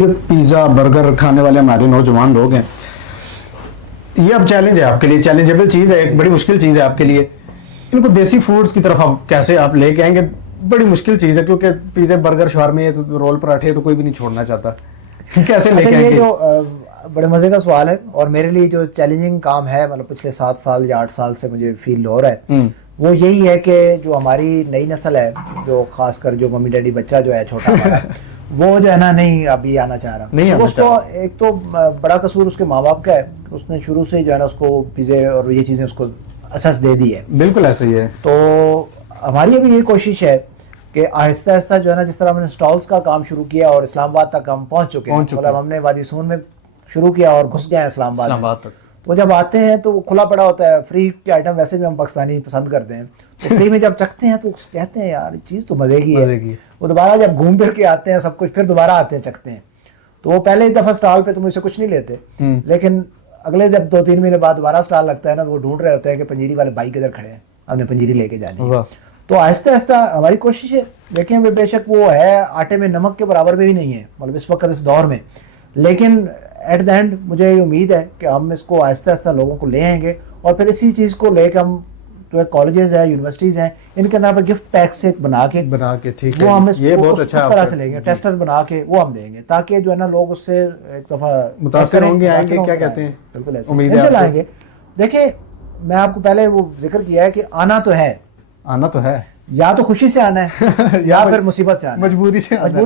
Pizza burger खाने वाले हमारे नौजवान लोग हैं, ये अब चैलेंज है आपके लिए, चैलेंजेबल चीज़ है, एक बड़ी मुश्किल चीज़ है आपके लिए। इनको देसी फूड्स की तरफ आप कैसे आप लेके आएंगे? बड़ी मुश्किल चीज़ है, क्योंकि पिज़्ज़ा बर्गर शवारमे तो रोल पराठे तो कोई भी नहीं छोड़ना चाहता। कैसे लेके ये आएंगे? जो बड़े मज़े का सवाल है, और मेरे लिए जो चैलेंजिंग काम है, मतलब पिछले 7 साल या 8 साल से मुझे फील हो रहा है, वो यही है कि जो हमारी नई नस्ल है, जो खासकर जो मम्मी डैडी बच्चा जो है छोटा हमारा, वो जो है ना नहीं अभी आना चाह रहा, नहीं आना उसको एक तो बड़ा कसूर उसके माँ बाप का है, उसने शुरू से जो है ना उसको पिज़्ज़े और ये चीज़ें उसको असस दे दी है। बिल्कुल ऐसा ही है। तो हमारी अभी ये कोशिश है कि आहिस्ता आहिस्ता जो है ना, जिस तरह हमने स्टॉल्स का काम शुरू किया और इस्लामाबाद तक हम पहुंच चुके हैं, मतलब हमने वादी सून में शुरू किया और घुस गए हैं इस्लामाबाद तक। तो जब आते हैं तो खुला पड़ा होता है, फ्री के आइटम वैसे भी हम पाकिस्तानी पसंद करते हैं, तो फ्री में जब चखते हैं तो कहते हैं यार चीज़ तो मज़े की है। वो दोबारा जब घूम फिर के आते हैं सब कुछ, फिर दोबारा आते हैं चखते हैं। तो वो पहले एक दफ़ा स्टॉल पे तो मुझसे कुछ नहीं लेते, लेकिन अगले जब 2-3 महीने बाद दोबारा स्टॉल लगता है ना, वो ढूंढ रहे होते हैं कि पंजीरी वाले भाई किधर खड़े हैं, हमने पंजीरी लेके जानी है। तो आहिस्ता आहिस्ता हमारी कोशिश है, देखें बेशक वो है आटे में नमक के बराबर भी नहीं है, मतलब इस वक्त इस दौर में, लेकिन एट द एंड मुझे ये उम्मीद है कि हम इसको आहिस्ता आहिस्ता लोगों को ले आएंगे, और फिर इसी चीज़ को लेकर हम जो कॉलेजेस हैं, यूनिवर्सिटीज़ हैं, इनके अंदर पर गिफ्ट पैक से बना के ठीक वो है, हम ये बहुत अच्छा उस तरह से लेंगे, टेस्टर बना के वो हम देंगे, ताकि जो है ना लोग उससे एक दफ़ा मुतासिर होंगे, आएंगे, क्या कहते हैं, बिल्कुल ऐसे उम्मीद है आएंगे। देखिए मैं आपको पहले वो जिक्र किया है कि आना तो है, आना तो है, या तो खुशी से आना है या फिर मुसीबत से आना है, मजबूरी से।